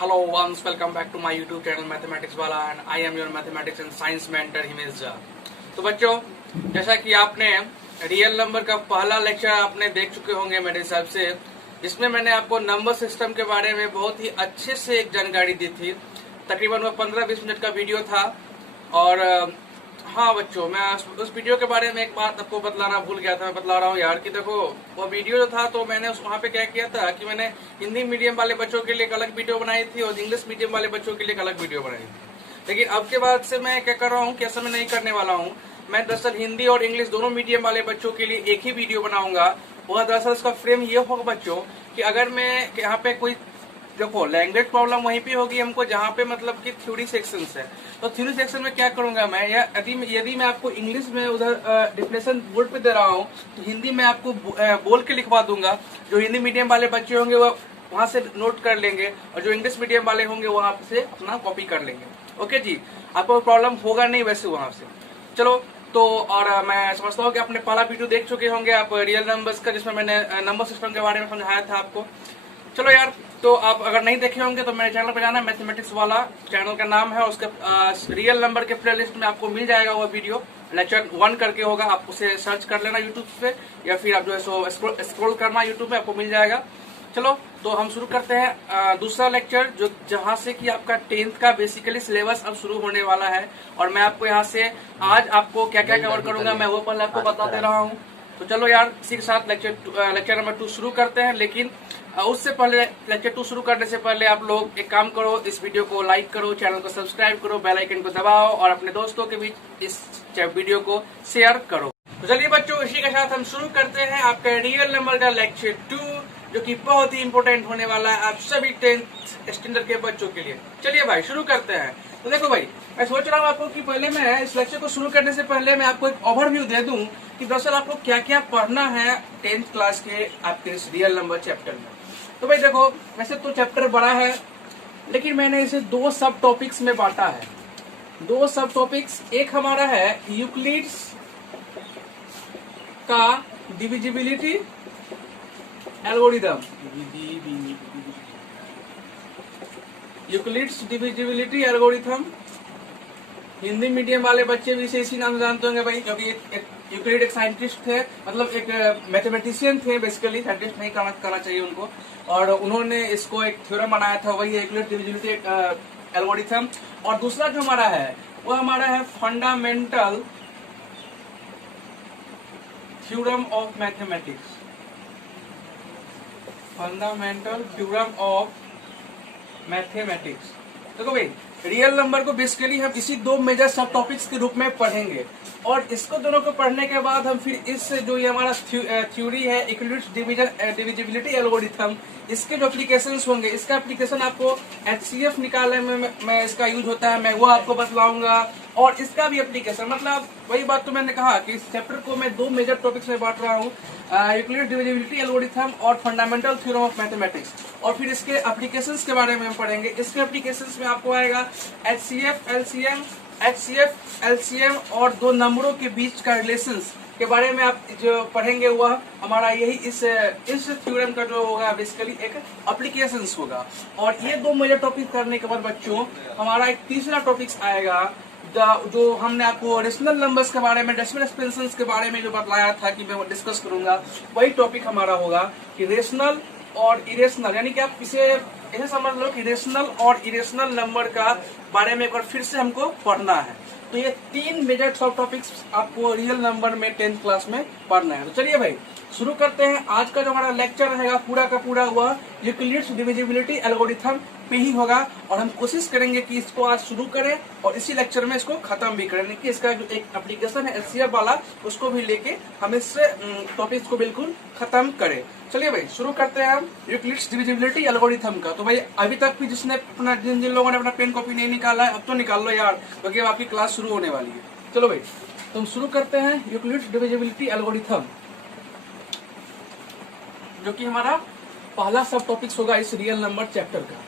Hello once, welcome back to my YouTube channel Mathematics वाला and I am your mathematics and science mentor Himesh Jha. तो बच्चों, जैसा कि आपने रियल नंबर का पहला लेक्चर आपने देख चुके होंगे मेरे हिसाब से, जिसमें मैंने आपको नंबर सिस्टम के बारे में बहुत ही अच्छे से एक जानकारी दी थी। तकरीबन वो 15-20 मिनट का वीडियो था। और हाँ बच्चों, मैं उस वीडियो के बारे में एक बात आपको बतलाना भूल गया था। मैं बतला रहा हूँ यार कि देखो, वो वीडियो जो था तो मैंने वहाँ पे क्या किया था कि मैंने हिंदी मीडियम वाले बच्चों के लिए एक अलग वीडियो बनाई थी और इंग्लिश मीडियम वाले बच्चों के लिए एक अलग वीडियो बनाई थी। लेकिन अब के बाद से मैं क्या कर रहा हूँ कि ऐसा मैं नहीं करने वाला हूँ। मैं दरअसल हिंदी और इंग्लिश दोनों मीडियम वाले बच्चों के लिए एक ही वीडियो बनाऊंगा। वह दरअसल उसका फ्रेम ये होगा बच्चों कि अगर मैं यहाँ पे कोई देखो लैंग्वेज प्रॉब्लम वहीं पे होगी हमको जहाँ पे मतलब कि थ्योरी सेक्शन है। तो थ्योरी सेक्शन में क्या करूंगा मैं, या यदि मैं आपको इंग्लिश में उधर डिफिनेशन बोर्ड पे दे रहा हूँ तो हिंदी में आपको बोल के लिखवा दूंगा। जो हिंदी मीडियम वाले बच्चे होंगे वो वहाँ से नोट कर लेंगे और जो इंग्लिश मीडियम वाले होंगे वहाँ से अपना कॉपी कर लेंगे। ओके जी, आपको प्रॉब्लम होगा नहीं वैसे वहाँ से। चलो तो, और मैं समझता हूँ कि आपने पहला वीडियो देख चुके होंगे आप रियल नंबर्स का, जिसमें मैंने नंबर सिस्टम के बारे में समझाया था आपको। चलो यार, तो आप अगर नहीं देखे होंगे तो मेरे चैनल पर जाना, मैथमेटिक्स वाला चैनल का नाम है। उसके रियल नंबर के प्लेलिस्ट में आपको मिल जाएगा वो वीडियो। लेक्चर 1 करके होगा, आप उसे सर्च कर लेना यूट्यूब पे, या फिर आप जो है सो स्क्रॉल करना यूट्यूब में, आपको मिल जाएगा। चलो तो हम शुरू करते हैं दूसरा लेक्चर, जो जहाँ से कि आपका 10th का बेसिकली सिलेबस अब शुरू होने वाला है। और मैं आपको यहाँ से आज आपको क्या क्या कवर करूंगा मैं वो पहले आपको बता दे रहा हूँ। तो चलो यार, इसी के साथ लेक्चर नंबर 2 शुरू करते हैं। लेकिन उससे पहले, लेक्चर 2 शुरू करने से पहले आप लोग एक काम करो, इस वीडियो को लाइक करो, चैनल को सब्सक्राइब करो, बेल आइकन को दबाओ और अपने दोस्तों के बीच इस वीडियो को शेयर करो। तो चलिए बच्चों, इसी के साथ हम शुरू करते हैं आपका रियल नंबर का लेक्चर 2, जो कि बहुत ही इंपॉर्टेंट होने वाला है आप सभी 10th स्टैंडर्ड के बच्चों के लिए। चलिए भाई शुरू करते हैं। तो देखो भाई, मैं सोच रहा हूँ आपको कि पहले मैं इस लेक्चर को शुरू करने से पहले मैं आपको एक ओवरव्यू दे दूं कि दरअसल आपको क्या क्या पढ़ना है 10th क्लास के आपके इस रियल नंबर चैप्टर में। तो भाई देखो, वैसे तो चैप्टर बड़ा है, लेकिन मैंने इसे 2 सब टॉपिक्स में बांटा है। 2 सब टॉपिक्स, एक हमारा है यूक्लिड्स का divisibility algorithm, Euclid's divisibility algorithm. Hindi medium वाले बच्चे भी इसे इसी नाम से जानते होंगे भाई, क्योंकि यूक्लिड एक साइंटिस्ट थे, मतलब एक मैथमेटिशियन थे, बेसिकली साइंटिस्ट नहीं कहना चाहिए उनको। और उन्होंने इसको एक थ्योरम बनाया था, वही यूक्लिड डिविजिबिलिटी एल्गोरिथम। और दूसरा जो हमारा है वो हमारा है fundamental theorem of mathematics, fundamental theorem of mathematics. देखो भाई, रियल नंबर को बेसिकली हम इसी 2 मेजर सब टॉपिक्स के रूप में पढ़ेंगे। और इसको दोनों को पढ़ने के बाद हम फिर इस जो ये हमारा थ्योरी है यूक्लिड्स डिविजिबिलिटी एल्गोरिथम, इसके जो एप्लीकेशंस होंगे, इसका एप्लीकेशन आपको HCF निकालने में इसका यूज होता है, मैं वो आपको बतलाऊंगा। और इसका भी एप्लीकेशन, मतलब वही बात तो मैंने कहा कि इस चैप्टर को मैं 2 मेजर टॉपिक्स में बांट रहा हूँ, यूक्लिड डिविजिबिलिटी एल्गोरिथम और फंडामेंटल थ्योरम ऑफ मैथमेटिक्स। और फिर इसके एप्लीकेशंस के बारे में हम पढ़ेंगे। इसके एप्लीकेशंस में आपको आएगा HCF, LCM और 2 नंबरों के बीच का रिलेशंस के बारे में आप जो पढ़ेंगे वह हमारा यही इस थ्योरम का जो होगा बेसिकली एक एप्लीकेशंस होगा। और ये 2 मेजर टॉपिक करने के बाद बच्चों हमारा एक तीसरा टॉपिक्स आएगा, जो हमने आपको रेशनल नंबर्स के बारे में, डेसिमल एक्सपेंशंस के बारे में जो बतलाया था कि मैं डिस्कस करूंगा, वही टॉपिक हमारा होगा कि रेशनल और इरेशनल, यानी कि आप इसे ऐसे समझ लो कि रेशनल और इरेशनल नंबर का बारे में एक बार फिर से हमको पढ़ना है। तो ये 3 मेजर सब टॉपिक्स आपको रियल नंबर में 10th क्लास में पढ़ना है। तो चलिए भाई शुरू करते हैं। आज का जो हमारा लेक्चर रहेगा पूरा का पूरा वह यूक्लिड्स डिविजिबिलिटी एल्गोरिथम पे ही होगा। और हम कोशिश करेंगे कि इसको आज शुरू करें और इसी लेक्चर में इसको खत्म भी करें, कि इसका जो एक एप्लीकेशन है HCF वाला, उसको भी लेके हम इस टॉपिक को बिल्कुल खत्म करें। चलिए भाई शुरू करते हैं हम यूक्लिड्स डिविजिबिलिटी एल्गोरिथम का। तो भाई अभी तक भी जिन लोगों ने अपना पेन कॉपी नहीं निकाला है, अब तो निकाल लो यार, क्योंकि अब आपकी क्लास शुरू होने वाली है। चलो भाई, तो हम शुरू करते हैं यूक्लिड्स डिविजिबिलिटी एल्गोरिथम, जो कि हमारा पहला सब टॉपिक्स होगा इस रियल नंबर चैप्टर का।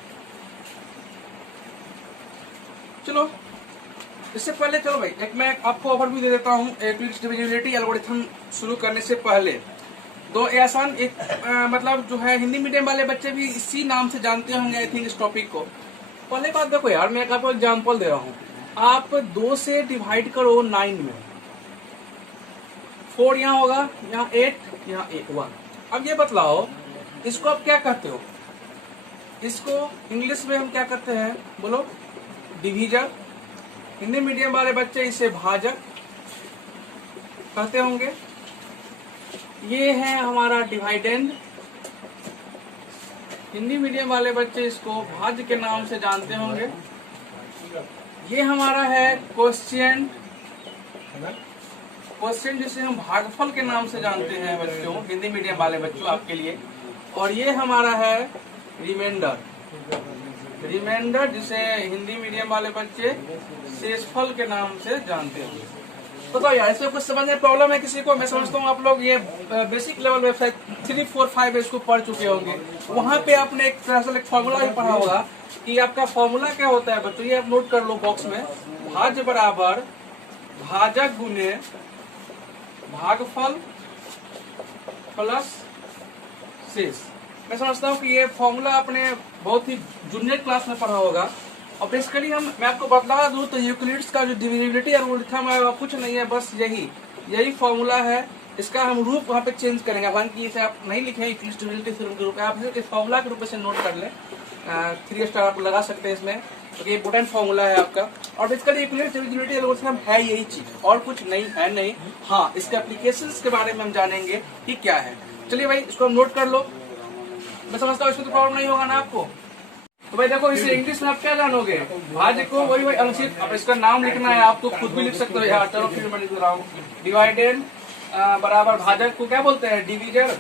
चलो इससे पहले, चलो भाई एक मैं आपको ओवरव्यू दे देता हूँ यूक्लिड्स डिविजिबिलिटी एल्गोरिथम शुरू करने से पहले। तो ये आसान एक मतलब जो है हिंदी मीडियम वाले बच्चे भी इसी नाम से जानते होंगे आई थिंक इस टॉपिक को। पहले बात देखो यार, मैं आपको एग्जांपल दे रहा हूँ। आप 2 से डिवाइड करो 9 में, 4 यहाँ होगा, यहाँ 8, यहाँ 1। अब ये बतलाओ इसको आप क्या कहते हो? इसको इंग्लिश में हम क्या कहते हैं बोलो? डिवीजन। हिंदी मीडियम वाले बच्चे इसे भाजक कहते होंगे। ये है हमारा डिवाइडेंड। हिंदी मीडियम वाले बच्चे इसको भाज्य के नाम से जानते होंगे। ये हमारा है क्वोशिएंट, जिसे हम भागफल के नाम से जानते हैं बच्चों, हिंदी मीडियम वाले बच्चों आपके लिए। और ये हमारा है रिमाइंडर, जिसे हिंदी मीडियम वाले बच्चे शेषफल के नाम से जानते हैं। तो यार इसमें कुछ समझने में प्रॉब्लम है किसी को? मैं समझता हूँ आप लोग ये बेसिक लेवल में 3, 4, 5 इसको पढ़ चुके होंगे। वहां पे आपने एक तरह से एक फॉर्मूला भी पढ़ा होगा कि आपका फॉर्मूला क्या होता है बच्चों, ये आप नोट कर लो बॉक्स में। भाज्य बराबर भाजक गुने भागफल प्लस शेष। मैं समझता हूँ कि ये फॉर्मूला आपने बहुत ही जूनियर क्लास में पढ़ा होगा। और बेसिकली मैं आपको बतला दूं तो यूक्लिड्स का जो डिविजिबिलिटी एल्गोरिथम है कुछ नहीं है, बस यही फॉर्मूला है। इसका हम रूप वहाँ पे चेंज करेंगे। हालांकि इसे आप नहीं लिखे यूक्लिड्स डिविजिबिलिटी थ्योरम के रूप में, आप इसे फॉर्मूला के रूप में से नोट कर लें। 3 स्टार आप लगा सकते हैं इसमें, क्योंकि इंपोर्टेंट फॉर्मूला है आपका। और बेसिकली यूक्लिड्स डिविजिबिलिटी एल्गोरिथम है यही चीज, और कुछ नहीं है। नहीं, हाँ, इसके एप्लीकेशंस के बारे में हम जानेंगे कि क्या है। चलिए भाई इसको हम नोट कर लो। मैं समझता हूँ इसको तो प्रॉब्लम नहीं होगा ना आपको। तो भाई देखो इसे इंग्लिश में आप क्या जानोगे? भाज्य को वही अनुचित, अब इसका नाम लिखना है, आप तो खुद भी लिख सकते हो यार। चलो फिर मैं लिख रहा हूँ। डिवाइडेड बराबर भाजक को क्या बोलते हैं? डिवीजर,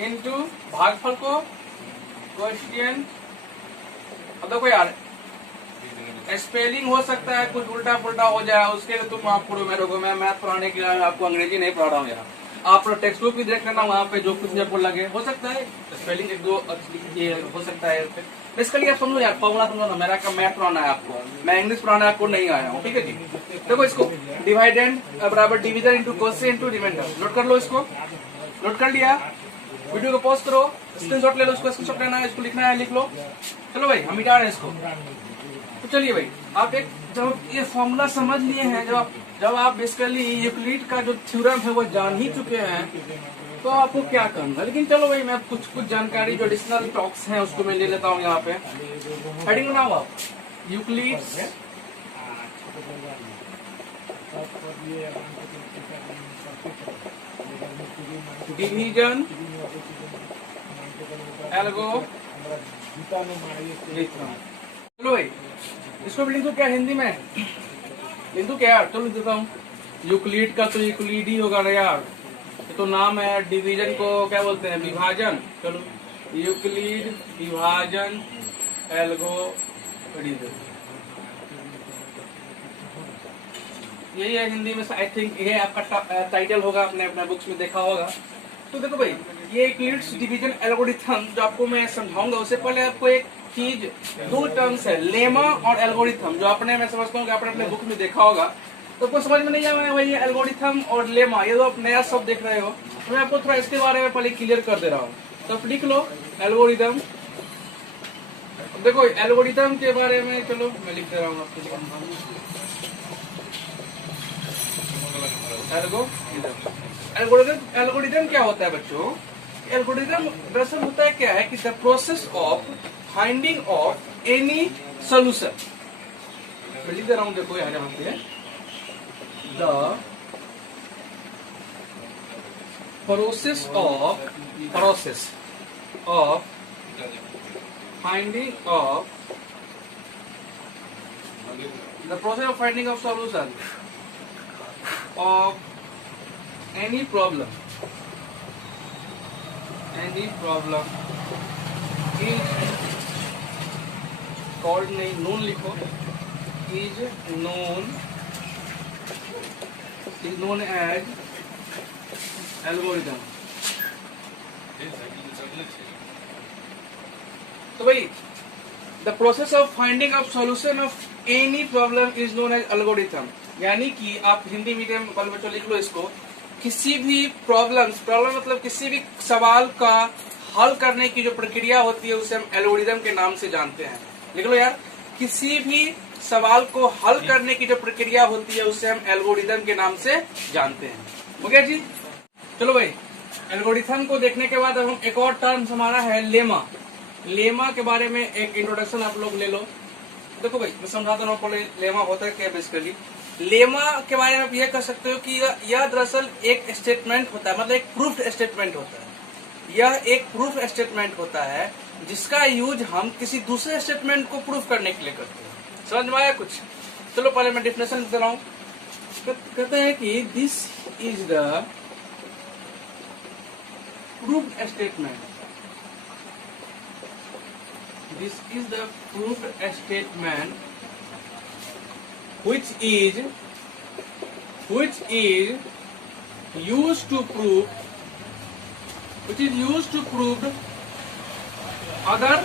इनटू भागफल को क्वोशिएंट। अब देखो यार स्पेलिंग हो सकता है कुछ उल्टा पुल्टा हो जाए, उसके लिए तुम आप पढ़ो। मेरे को मैं मैथ पढ़ाने के लिए आपको अंग्रेजी नहीं पढ़ा रहा हूँ यार। आप टेक्स्ट बुक भी देख लेना, वहाँ पे जो कुछ आपको लगे। हो सकता है स्पेलिंग 1-2 ये हो सकता है। बेसिकली आप समझो यार, फॉर्मूला समझो ना। मेरा काम मैथ पढ़ाना है आपको, मैं इंग्लिश पढ़ाना आपको नहीं आया हूँ, ठीक है जी। देखो इसको डिवाइडेंड बराबर division into quotient into remainder. Note कर लो इसको। नोट कर लिया? वीडियो को पॉज करो, स्क्रीनशॉट ले लो। इसको स्क्रीनशॉट लेना है, इसको लिखना है, लिख लो। चलो भाई हम मिटा रहे हैं इसको। तो चलिए भाई आप एक जब ये फॉर्मूला समझ लिए हैं, जब आप बेसिकली यूक्लिड का जो थ्योरम है वो जान ही चुके हैं, तो आपको क्या करना। लेकिन चलो भाई मैं कुछ जानकारी जो एडिशनल टॉक्स हैं उसको मैं ले लेता हूँ यहाँ पे। हेडिंग बनाओ आप, यूक्लिड्स डिवीजन एल्गोरिथम। चलो भाई इसको लिख दो क्या हिंदी में? लिख दो क्या यार? चलो लिख देता हूँ। यूक्लिड का तो यूक्लिड ही होगा ना यार, ये तो नाम है। डिवीजन को क्या बोलते हैं? विभाजन। चलो यूक्लिड विभाजन एल्गोरिथम, यही है हिंदी में। आई थिंक ये आपका टाइटल होगा, आपने अपने बुक्स में देखा होगा। तो देखो भाई ये यूक्लिड्स डिवीजन एल्गोरिथम जो आपको मैं समझाऊंगा, उससे पहले आपको एक चीज, 2 टर्म्स है, लेमा और एल्गोरिथम, जो आपने मैं समझता हूँ कि आपने अपने बुक में देखा होगा। तो कुछ समझ में नहीं आया भाई, ये एल्गोरिथम और लेमा, ये तो आप नया शब्द देख रहे हो। तो मैं आपको थोड़ा इसके बारे में पहले क्लियर कर दे रहा हूँ। तो आप लिख लो एल्गोरिथम। देखो एल्गोरिथम के बारे में चलो मैं लिख दे रहा हूँ आपको। एल्गोरिथम क्या होता है बच्चों? एल्गोरिथम दरअसल होता है क्या है कि the process of finding of any solution. मैं लिख दे रहा हूँ, देखो यहाँ पे the process of finding of solution of any problem is called, नहीं known लिखो, is known as algorithm। तो भाई the process of finding of solution of any problem is known as algorithm. यानी कि आप हिंदी मीडियम वाले बच्चों लिख लो इसको किसी भी प्रॉब्लम मतलब किसी भी सवाल का हल करने की जो प्रक्रिया होती है उसे हम एल्गोरिदम के नाम से जानते हैं। लिख लो यार, किसी भी सवाल को हल करने की जो प्रक्रिया होती है उसे हम एल्गोरिदम के नाम से जानते हैं। हो गया जी। चलो भाई, एल्गोरिथम को देखने के बाद अब हम एक और टर्म हमारा है लेमा। लेमा के बारे में एक इंट्रोडक्शन आप लोग ले लो। देखो भाई, मैं समझाता हूँ पहले लेमा होता है क्या। बेसिकली लेमा के बारे में आप ये कह सकते हो कि यह दरअसल एक स्टेटमेंट होता है, मतलब एक प्रूफ स्टेटमेंट होता है। यह एक प्रूफ स्टेटमेंट होता है जिसका यूज हम किसी दूसरे स्टेटमेंट को प्रूफ करने के लिए करते हैं। समझ में आया कुछ? चलो पहले मैं डेफिनेशन बता रहा हूँ। कहते हैं कि this is the proof statement. This is the proof statement which is used to prove other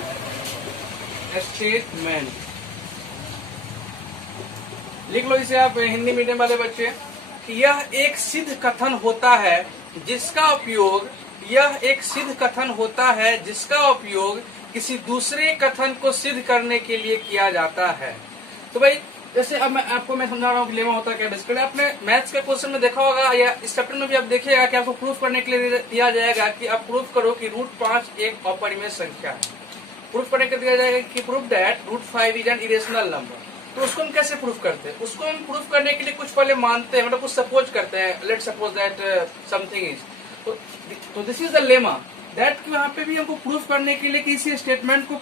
statement। लिख लो इसे आप हिंदी मीडियम वाले बच्चे कि यह एक सिद्ध कथन होता है जिसका उपयोग किसी दूसरे कथन को सिद्ध करने के लिए किया जाता है। तो भाई जैसे अब मैं समझा रहा हूँ कि लेमा होता है क्या। बेसिकली आपने मैथ्स के क्वेश्चन में देखा होगा या इस चैप्टर में भी आप देखिएगा कि आपको प्रूफ करने के लिए दिया जाएगा कि आप प्रूफ करो कि √5 एक अपरिमेय संख्या है। प्रूफ करने के लिए दिया जाएगा कि proof that √5 is an irrational number. तो उसको हम कैसे प्रूफ करते हैं? उसको हम प्रूफ करने के लिए कुछ पहले मानते हैं, मतलब कुछ सपोज करते हैं। Let's suppose that something is, तो this is the lemma that वहाँ पे भी हमको प्रूफ करने के लिए किसी स्टेटमेंट को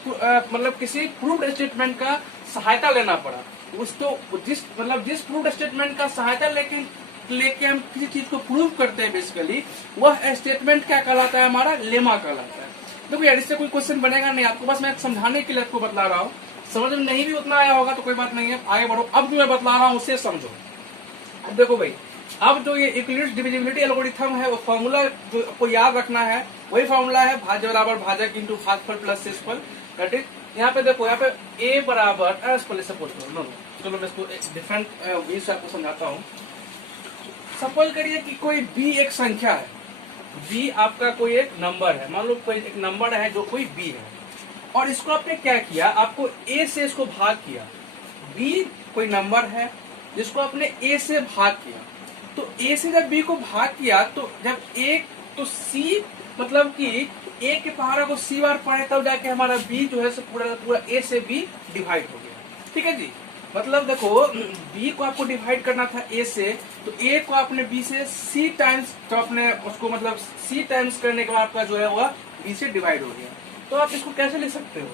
मतलब किसी प्रूव्ड स्टेटमेंट का सहायता लेना पड़ा। जिस प्रूव्ड स्टेटमेंट का सहायता लेके हम किसी चीज को प्रूव करते हैं, बेसिकली वह स्टेटमेंट क्या कहलाता है? हमारा लेमा कहलाता है। देखो यार, इससे कोई क्वेश्चन बनेगा नहीं आपको, बस मैं समझाने के लिए आपको बतला रहा हूँ। समझ में नहीं भी उतना आया होगा तो कोई बात नहीं है, आगे बढ़ो। अब जो मैं बतला रहा हूँ उसे समझो। अब देखो भाई, अब जो ये यूक्लिड्स डिविजिबिलिटी एल्गोरिथम है वो फॉर्मूला जो आपको याद रखना है वही फॉर्मूला है भाज्य बराबर भाजक इंटू भागफल प्लस शेषफल। दैट इज, यहाँ पे देखो, यहाँ पे a बराबर सपोज करो, चलो मैं इसको डिफरेंट वे से आपको समझाता हूँ। सपोज करिए कि कोई b एक संख्या है, b आपका कोई एक नंबर है, मान लो कोई एक नंबर है जो कोई b है, और इसको आपने क्या किया, आपको a से इसको भाग किया। b कोई नंबर है जिसको आपने a से भाग किया, तो a से जब b को भाग किया तो जब a तो c मतलब कि a के पहाड़ा को c बार पढ़े तब जाके हमारा b जो है पूरा a से b डिवाइड हो गया। ठीक है जी, मतलब देखो b को आपको डिवाइड करना था a से, तो a को आपने b से c टाइम्स, तो आपने उसको मतलब c टाइम्स करने के बाद आपका जो है वह b से डिवाइड हो गया। तो आप इसको कैसे लिख सकते हो?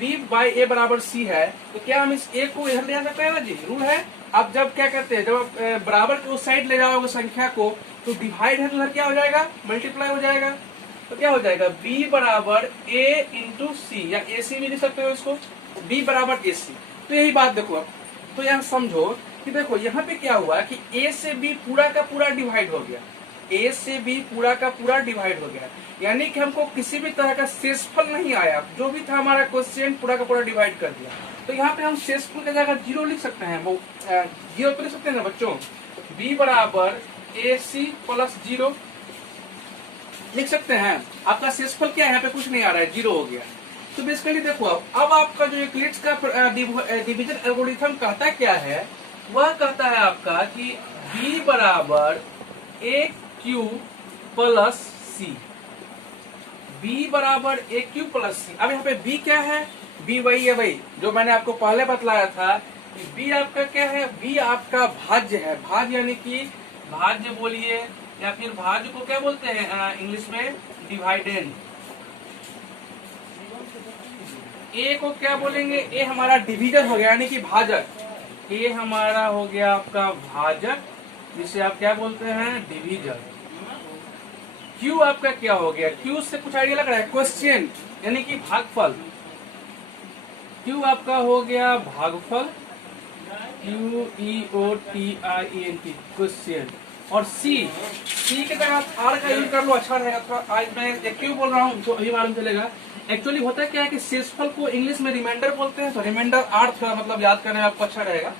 b बाई a बराबर c है, तो क्या हम इस a को इधर ले जा सकते हैं ना जी? रूल है। आप जब क्या करते हैं, जब बराबर के उस साइड ले जाओगे संख्या को, तो डिवाइड है तो उधर क्या हो जाएगा? मल्टीप्लाई हो जाएगा। तो क्या हो जाएगा? b बराबर a इंटू सी, या ए सी भी लिख सकते हो इसको, b बराबर ए सी। तो यही बात देखो अब, तो यहाँ समझो कि देखो यहाँ पे क्या हुआ कि a से b पूरा का पूरा डिवाइड हो गया, a से b पूरा का पूरा डिवाइड हो गया, यानी कि हमको किसी भी तरह का शेषफल नहीं आया, जो भी था हमारा क्वेश्चन पूरा का पूरा डिवाइड कर दिया। तो यहाँ पे हम शेषफल की जगह 0 लिख सकते हैं, वो 0 पे लिख सकते हैं ना बच्चों। b बराबर ac प्लस 0 लिख सकते हैं। आपका शेषफल क्या है? यहाँ पे कुछ नहीं आ रहा है, 0 हो गया। तो बेसिकली देखो अब आपका जो यूक्लिड्स का डिवीजन एल्गोरिथम कहता क्या है? वह कहता है आपका कि b बराबर a q plus c, b बराबर a क्यू प्लस सी। अब यहाँ पे b क्या है? b वही है भाई जो मैंने आपको पहले बतलाया था कि b आपका क्या है? b आपका भाज्य है। भाज्य यानी कि भाज्य बोलिए, या फिर भाज्य को क्या बोलते हैं इंग्लिश में? डिवाइडेंड। a को क्या बोलेंगे? a हमारा डिवीजन हो गया, यानी कि भाजक। a हमारा हो गया आपका भाजक, जिसे आप क्या बोलते हैं? डिवीजन। q आपका क्या हो गया? q से कुछ आइडिया लग रहा है? क्वेश्चन, यानी कि भागफल। q आपका हो गया भागफल, QEOTIENT, क्वेश्चन। और c के जगह आप r का यूज कर लो, अच्छा रहेगा। थोड़ा आज मैं क्यों बोल रहा हूँ तो अभी मालूम चलेगा। एक्चुअली होता क्या है कि शेषफल को इंग्लिश में रिमाइंडर बोलते हैं, तो रिमाइंडर r थोड़ा मतलब याद करने में आपको अच्छा रहेगा।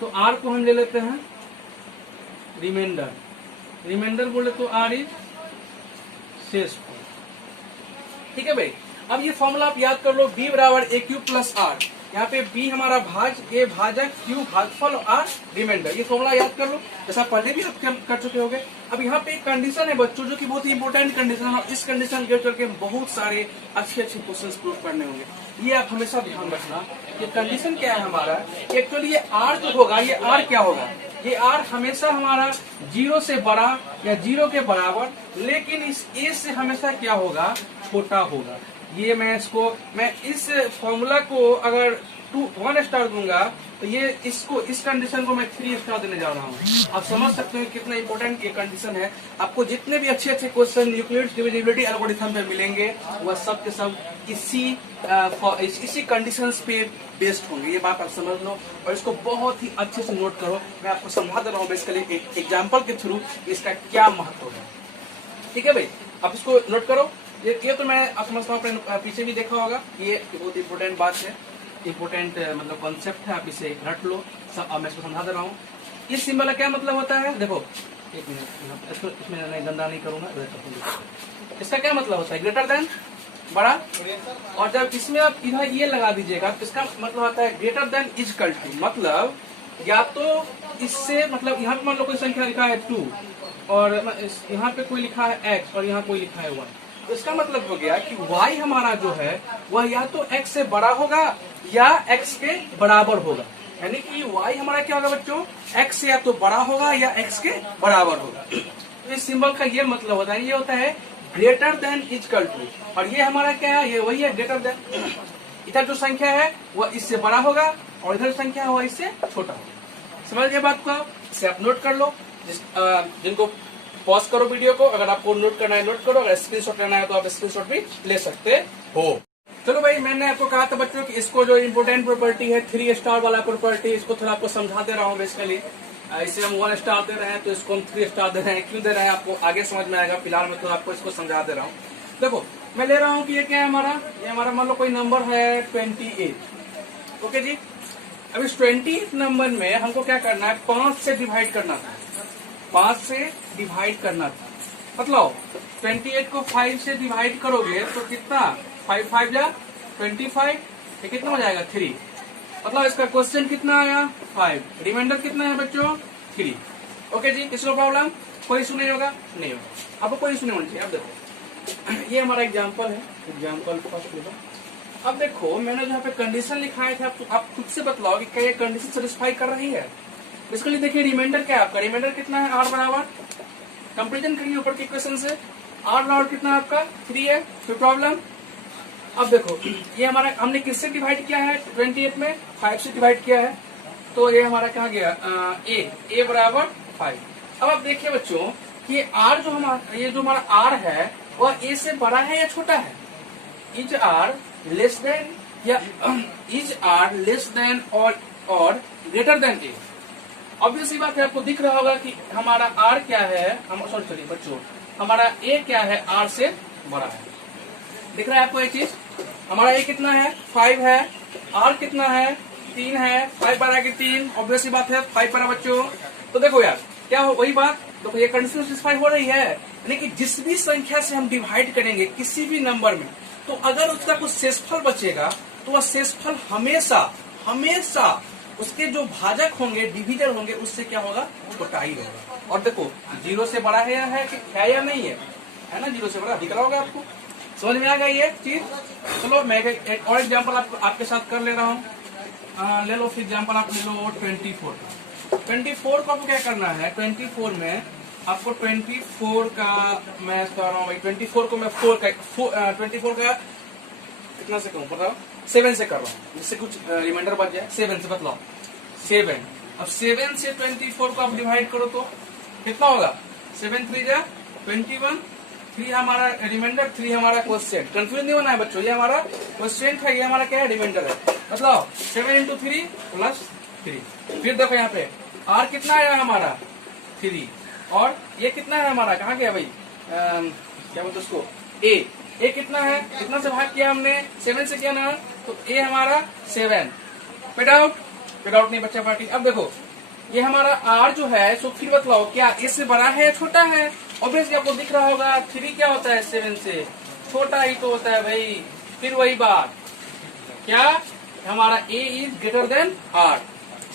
तो r को हम ले लेते हैं रिमाइंडर, रिमाइंडर बोले तो आर इज शेषफल। ठीक है भाई, अब ये फॉर्मूला आप याद कर लो, बी बराबर ए क्यू प्लस आर। यहाँ पे बी हमारा भाज, ए भाजक, क्यू भागफल और आर रिमाइंडर। ये फॉर्मूला याद कर लो, जैसा पहले भी आप कर चुके होंगे। अब यहाँ पे एक कंडीशन है बच्चों, जो कि बहुत ही इंपॉर्टेंट कंडीशन है, और इस कंडीशन के करके बहुत सारे अच्छे क्वेश्चन प्रूव करने होंगे। ये आप हमेशा ध्यान रखना। ये कंडीशन क्या है हमारा, एक्चुअली ये आर जो होगा, ये आर क्या होगा, ये आर हमेशा हमारा 0 से बड़ा या 0 के बराबर, लेकिन इस ए से हमेशा क्या होगा, छोटा होगा। ये मैं इस फॉर्मूला को अगर 1 स्टार दूंगा तो ये इसको, इस कंडीशन को मैं 3 स्टार देने जा रहा हूँ। आप समझ सकते हैं कितना इंपॉर्टेंट ये कंडीशन है। आपको जितने भी अच्छे अच्छे क्वेश्चन यूक्लिड्स डिविजिबिलिटी एल्गोरिथम पे मिलेंगे, वह सब के सब इसी कंडीशंस पे बेस्ड होंगे। ये बात आप समझ लो और इसको बहुत ही अच्छे से नोट करो। मैं आपको समझा दे रहा हूँ बेसिकली एक एग्जाम्पल के थ्रू इसका क्या महत्व है। ठीक है भाई, आप इसको नोट करो। ये तो मैं आप समझता हूँ, अपने पीछे भी देखा होगा। ये बहुत इंपॉर्टेंट बात है, इंपॉर्टेंट मतलब कॉन्सेप्ट है, आप इसे रट लो। अब मैं इसको समझा दे रहा हूँ। इस सिंबल का क्या मतलब होता है, देखो एक मिनट, इसमें नहीं गंदा नहीं करूंगा। इसका क्या मतलब होता है, ग्रेटर देन बड़ा, और जब इसमें आप इधर ये लगा दीजिएगा तो इसका मतलब होता है ग्रेटर देन इक्वल टू। मतलब या तो इससे, मतलब यहाँ पे मान लो कोई संख्या लिखा है 2 और यहाँ पे कोई लिखा है x और यहाँ कोई लिखा है 1, तो इसका मतलब हो गया कि y हमारा जो है वह या तो x से बड़ा होगा या x के बराबर होगा। यानी कि y हमारा क्या होगा बच्चों, x से या तो बड़ा होगा या x के बराबर होगा। तो इस सिंबल का ये मतलब होता है, ये होता है ग्रेटर देन इक्वल टू, और ये हमारा क्या है, ये वही है ग्रेटर देन। इधर जो संख्या है वह इससे बड़ा होगा और इधर संख्या है वह इससे छोटा होगा। समझ गए बात को, इसे आप नोट कर लो। जिनको पॉज करो वीडियो को, अगर आपको नोट करना है नोट करो, अगर स्क्रीनशॉट लेना है तो आप स्क्रीनशॉट भी ले सकते हो। चलो भाई, मैंने आपको कहा था बच्चों कि इसको जो इम्पोर्टेंट प्रॉपर्टी है 3 स्टार वाला प्रॉपर्टी, इसको थोड़ा आपको समझा दे रहा हूँ। बेसिकली इसे हम 1 स्टार दे रहे हैं तो इसको हम 3 स्टार दे रहे हैं। क्यों दे रहे हैं आपको आगे समझ में आएगा, फिलहाल मैं तो आपको इसको समझा दे रहा हूँ। देखो मैं ले रहा हूँ कि ये क्या है हमारा, ये हमारा मान लो कोई नंबर है 28। ओके जी, अब इस 28 नंबर में हमको क्या करना है, 5 से डिवाइड करना था। 5 से डिवाइड करना था, मतलब 28 को 5 से डिवाइड करोगे तो कितना, 5 5 जा 25, ये कितना हो जाएगा 3। मतलब इसका क्वेश्चन कितना आया 5, रिमाइंडर कितना है बच्चों 3। ओके जी, किसी प्रॉब्लम, कोई इशू नहीं होगा, नहीं होगा, आपको कोई इशू नहीं होना चाहिए। अब देखो ये हमारा एग्जाम्पल है, एग्जाम्पल फर्स्ट देखो। अब देखो मैंने जहाँ पे कंडीशन लिखाए थे, आप खुद से बतलाओ कि क्या ये कंडीशन सेटिस्फाई कर रही है। इसके लिए देखिए रिमाइंडर क्या है आपका, रिमाइंडर कितना है r बराबर, कंपेरिजन करिए ऊपर के इक्वेशन से, r बराबर कितना है आपका 3 है, कोई प्रॉब्लम। अब देखो ये हमारा हमने किससे डिवाइड किया है, 28 में 5 से डिवाइड किया है, तो ये हमारा कहाँ गया, a बराबर 5। अब आप देखिए बच्चों कि r जो हमारा, ये जो हमारा r है वह a से बड़ा है या छोटा है, इज r लेस देन या इज r लेस देन और ग्रेटर देन a। ऑब्वियसली बात है, आपको दिख रहा होगा कि हमारा r क्या है, हम सॉरी चलिए बच्चों, हमारा a क्या है, r से बड़ा है। दिख रहा है आपको ये चीज, हमारा a कितना है 5 है, r कितना है 3 है, 5 बड़ा के 3, ऑब्वियसली बात है 5 बड़ा बच्चों। तो देखो यार क्या हो, वही बात, देखो ये कंडीशन सेटिस्फाई हो रही है। यानी कि जिस भी संख्या से हम डिवाइड करेंगे किसी भी नंबर में, तो अगर उसका कुछ शेषफल बचेगा तो वह शेषफल हमेशा हमेशा उसके जो भाजक होंगे, डिविजन होंगे, उससे क्या होगा, छोटा ही होगा। और देखो 0 से बड़ा है या नहीं है ना, 0 से बड़ा दिख रहा होगा आपको, समझ में आ गई ये चीज। चलो मैं एक और एग्जाम्पल आपके साथ कर ले रहा हूँ। ले लो फिर एग्जाम्पल आप ले लो 24 को आपको क्या करना है, 24 में आपको 24 का मैं कर रहा हूँ भाई, 24 को मैं 24 का कितना से कहूँ बताओ, 7 से कर रहा हूँ, जिससे कुछ रिमाइंडर बच जाए। 7 से बतलाओ 7। अब 7 से 24 को आप डिवाइड करो तो कितना होगा, 7 3 जा 21, 3 हमारा रिमाइंडर, 3 हमारा क्वेश्चन। कंफ्यूज नहीं होना है बच्चों, ये हमारा क्वेश्चन था, ये हमारा क्या है, रिमाइंडर है। मतलब 7 × 3 + 3। फिर देखो यहाँ पे r कितना आया हमारा 3, और ये कितना है हमारा, कहाँ गया भाई, क्या बोलते उसको, a कितना है, कितना से भाग किया हमने, 7 से किया ना, तो a हमारा 7। पेड आउट नहीं बच्चा पार्टी। अब देखो ये हमारा r जो है सो फिर बतलाओ क्या इससे बड़ा है या छोटा है। ऑब्वियसली आपको दिख रहा होगा 3 क्या होता है 7 से, छोटा ही तो होता है भाई। फिर वही बात क्या हमारा a is greater than r,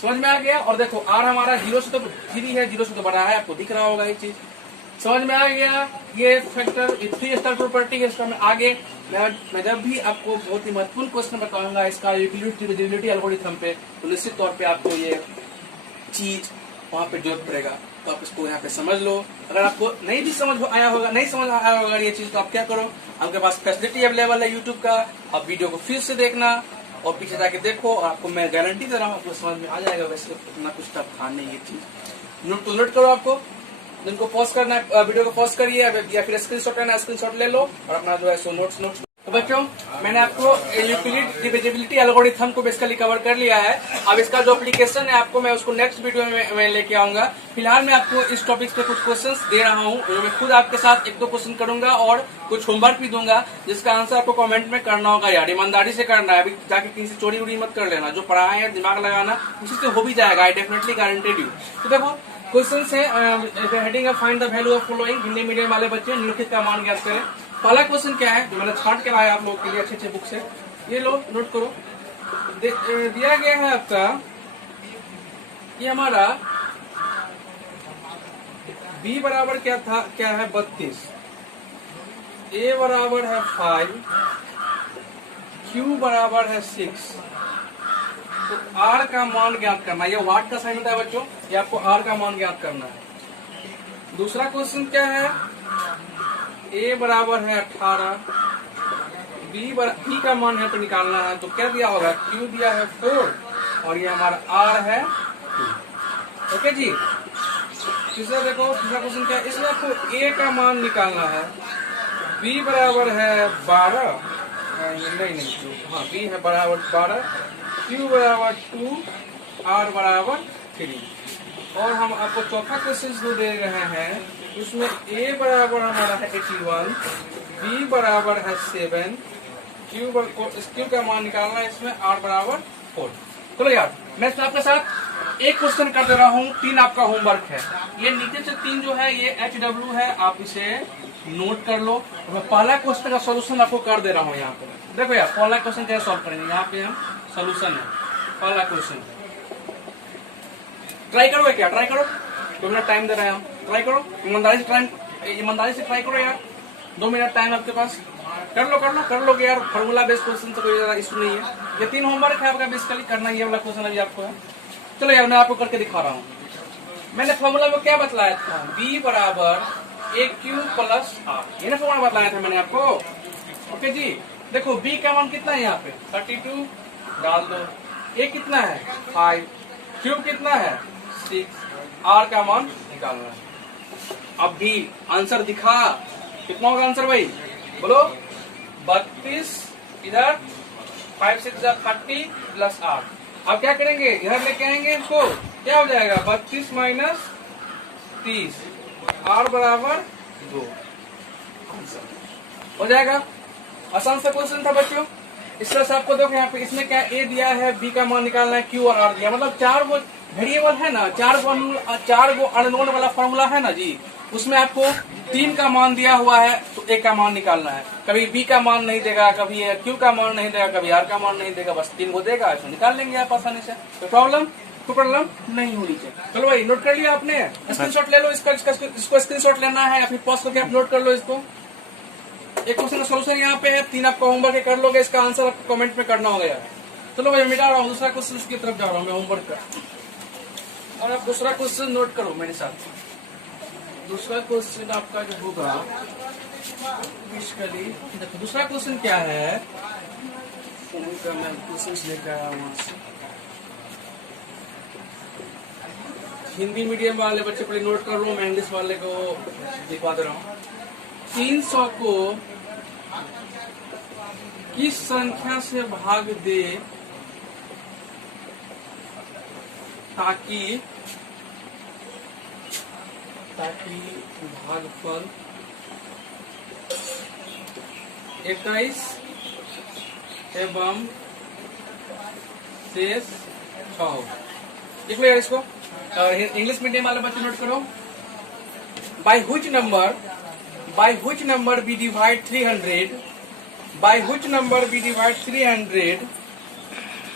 समझ में आ गया। और देखो r हमारा 0 से तो 3 है, 0 से तो बड़ा है, आपको दिख रहा होगा ये चीज, समझ में आ गया। ये फैक्टर 3 स्टार प्रॉपर्टी है। इसका मैं आगे मैं जब भी आपको बहुत ही महत्वपूर्ण क्वेश्चन बताऊंगा इसका यूटिलिटी डिविजिबिलिटी एल्गोरिथम पे, तो निश्चित तौर पे आपको ये चीज वहाँ पे जरूरत पड़ेगा, तो आप इसको यहाँ पे समझ लो। अगर आपको नहीं भी समझ आया होगा ये चीज, तो आप क्या करो, आपके पास फैसिलिटी अवेलेबल है यूट्यूब का, आप वीडियो को फिर से देखना और पीछे जाके देखो, और आपको मैं गारंटी दे रहा हूँ आपको समझ में आ जाएगा। वैसे इतना कुछ टफ था नहीं ये चीज। नोट करो, आपको जिनको पॉज करना है वीडियो को पॉज करिए या फिर स्क्रीनशॉट लेना है स्क्रीनशॉट ले लो और अपना जो है सो नोट्स। तो बच्चों मैंने आपको यूक्लिड डिविजिबिलिटी एल्गोरिथम को बेसिकली कवर कर लिया है। अब इसका जो एप्लीकेशन है आपको मैं उसको नेक्स्ट वीडियो में लेके आऊंगा। फिलहाल मैं आपको इस टॉपिक पे कुछ क्वेश्चंस दे रहा हूँ, जो मैं खुद आपके साथ 1-2 क्वेश्चन करूंगा और कुछ होमवर्क भी दूंगा, जिसका आंसर आपको कमेंट में करना होगा यार, ईमानदारी से करना है। अभी जाके किसी से चोरी उड़ी मत कर लेना, जो पढ़ाए है दिमाग लगाना उसी से हो भी जाएगा, आई डेफिनेटली गारंटेड यू। तो देखो क्वेश्चन है हेडिंग है find the value of following, Hindi medium वाले बच्चे निम्नलिखित का मान ज्ञात करें। पहला क्वेश्चन क्या है जो मैंने छांट के लाया आप लोगों के लिए अच्छे बुक से, ये लो नोट करो। दिया गया है आपका ये हमारा b बराबर क्या है 32, a बराबर है 5, q बराबर है 6, तो r का मान ज्ञात करना है। ये वाट का साइन होता है बच्चों, ये आपको r का मान ज्ञात करना है। दूसरा क्वेश्चन क्या है, a बराबर है 18, b का मान यहाँ पे निकालना है, तो क्या दिया होगा q दिया है 4 और ये हमारा r है 2। ओके जी। तीसरा देखो, तीसरा क्वेश्चन क्या है, इसमें आपको a का मान निकालना है। b बराबर है 12, नहीं हाँ b है बराबर 12, q बराबर 2, r बराबर 3। और हम आपको चौथा क्वेश्चन जो दे रहे हैं उसमें a बराबर हमारा है 81, b बराबर है 7, q का मान निकालना है, इसमें r बराबर 4। चलो यार मैं इसमें आपके साथ एक क्वेश्चन कर दे रहा हूँ, 3 आपका होमवर्क है। ये नीचे से 3 जो है ये HW है, आप इसे नोट कर लो। मैं पहला क्वेश्चन का सोल्यूशन आपको कर दे रहा हूँ यहाँ पे। देखो यार पहला क्वेश्चन कैसे सॉल्व करेंगे, यहाँ पे हम सोल्यूशन है पहला क्वेश्चन। ट्राई करो क्या, ट्राई करो, 2 मिनट टाइम दे रहे हैं हम, ट्राई करो ईमानदारी से ट्राई करो यार, 2 मिनट टाइम आपके पास, कर लोगे यार। फार्मूला बेस्ड क्वेश्चन से कोई ज्यादा इशू नहीं है। ये 3 होमवर्क है आपका, बेसिकली करना ये वाला क्वेश्चन अभी आपको है। चलो यार मैं आपको करके दिखा रहा हूँ। मैंने फॉर्मूला में क्या बतलाया था, b बराबर aq प्लस r, ये ना फॉर्मूला बतलाया था मैंने आपको। ओके जी। देखो b का मान कितना है यहाँ पे 32 डाल दो, a कितना है 5, q कितना है 6, r का मान निकालना है। अब भी आंसर दिखा, कितना होगा आंसर भाई बोलो, 32 इधर 5 6 30 प्लस r। अब क्या करेंगे, इधर लेके आएंगे इसको, क्या हो जाएगा 32 माइनस 30, r बराबर 2, हो जाएगा। आसान सा क्वेश्चन था बच्चों। इस तरह से आपको देखो यहाँ पे इसमें क्या a दिया है, b का मान निकालना है, q और r दिया, मतलब 4 वो वेरिएबल है ना, 4 वो अननोन वाला फॉर्मूला है ना जी, उसमें आपको 3 का मान दिया हुआ है तो a का मान निकालना है। कभी b का मान नहीं देगा, कभी q का मान नहीं देगा, कभी r का मान नहीं देगा, बस 3 को देगा, इसको निकाल लेंगे आप आसानी से। तो प्रॉब्लम नहीं होनी चाहिए। चलो भाई नोट कर लिया आपने, स्क्रीनशॉट ले लो इसको स्क्रीनशॉट लेना है या फिर पॉज करके आप नोट कर लो इसको। एक क्वेश्चन का सोल्यूशन यहाँ पे है, 3 आपका होमवर्क कर लोगे, इसका आंसर आपको कमेंट में करना होगा यार। चलो भाई मिटा रहा हूँ, दूसरा क्वेश्चन की तरफ जा रहा हूँ मैं होमवर्क का, और आप दूसरा क्वेश्चन नोट करो मेरे साथ। दूसरा क्वेश्चन आपका जो होगा बेसिकली देखो, दूसरा क्वेश्चन क्या है, मैं क्वेश्चन लेकर आया वहां से, हिंदी मीडियम वाले बच्चे पहले नोट कर लो, मैं इंग्लिश वाले को दिखवा दे रहा हूँ। 300 को किस संख्या से भाग दे ताकि भागफल 21 एवं शेष 6 हो। देख लो यार इसको, और इंग्लिश मीडियम वाले बच्चे नोट करो। By which number we divide 300, by which number we divide 300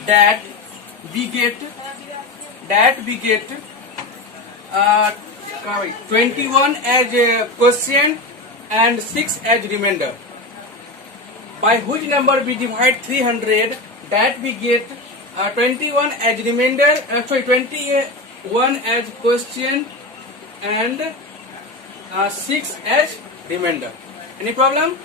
that we get 21 as a quotient and 6 as remainder. By which number we divide 300 that we get 21 as remainder, 21 as quotient and 6 as remainder. Any problem?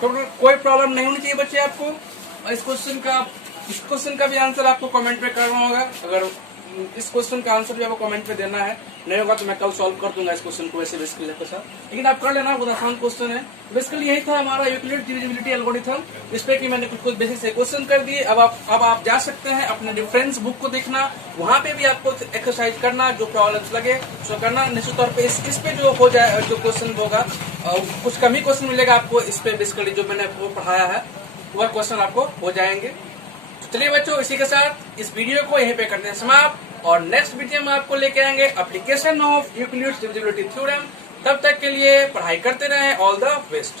कोई problem नहीं होनी चाहिए बच्चे आपको। और इस question का भी आंसर आपको कमेंट पे करना होगा। अगर इस क्वेश्चन का आंसर भी आपको कमेंट पे देना है, नहीं होगा तो मैं कल सॉल्व कर दूंगा इस क्वेश्चन को वैसे बेसिकली के साथ, लेकिन आप कर लेना, बहुत आसान क्वेश्चन है। बेसिकली यही था हमारा यूक्लिड डिविजिबिलिटी एल्गोरिथम। इस पे कि मैंने कुछ बेसिक से क्वेश्चन कर दिए। अब आप जा सकते हैं अपने डिफरेंस बुक को देखना, वहां पे भी आपको एक्सरसाइज करना, जो प्रॉब्लम्स लगे सो करना। निश्चित तौर पे इस पे जो हो जाए, जो क्वेश्चन होगा कुछ कम ही क्वेश्चन मिलेगा आपको इस पे। बेसिकली जो मैंने वो पढ़ाया है वह क्वेश्चन आपको हो जाएंगे। चलिए बच्चों, इसी के साथ इस वीडियो को यहीं पे करते हैं समाप्त, और नेक्स्ट वीडियो में आपको लेके आएंगे application of Euclid's divisibility theorem. तब तक के लिए पढ़ाई करते रहें। All the best.